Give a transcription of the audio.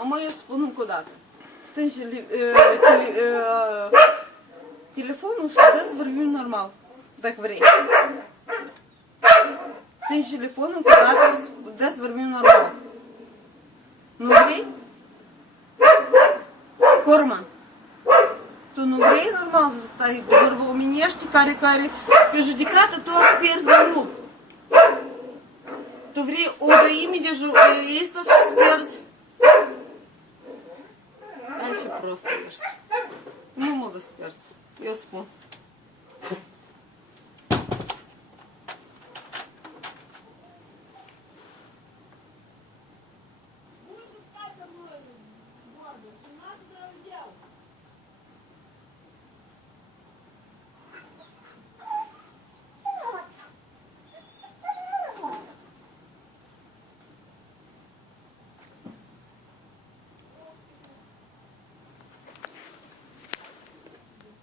Am eu spun încă o dată. Stângi telefonul și dă-ți vorbim normal, dacă vrei. Stângi telefonul încă o dată și dă-ți vorbim normal. Nu vrei? Corman, tu nu vrei normal să stai de vorbă omenești care pe judecată tu o să pierzi mai mult. Tu vrei o doime de judecată să pierzi? Ai și prost ești. Nu mă dă să pierzi, eu spun.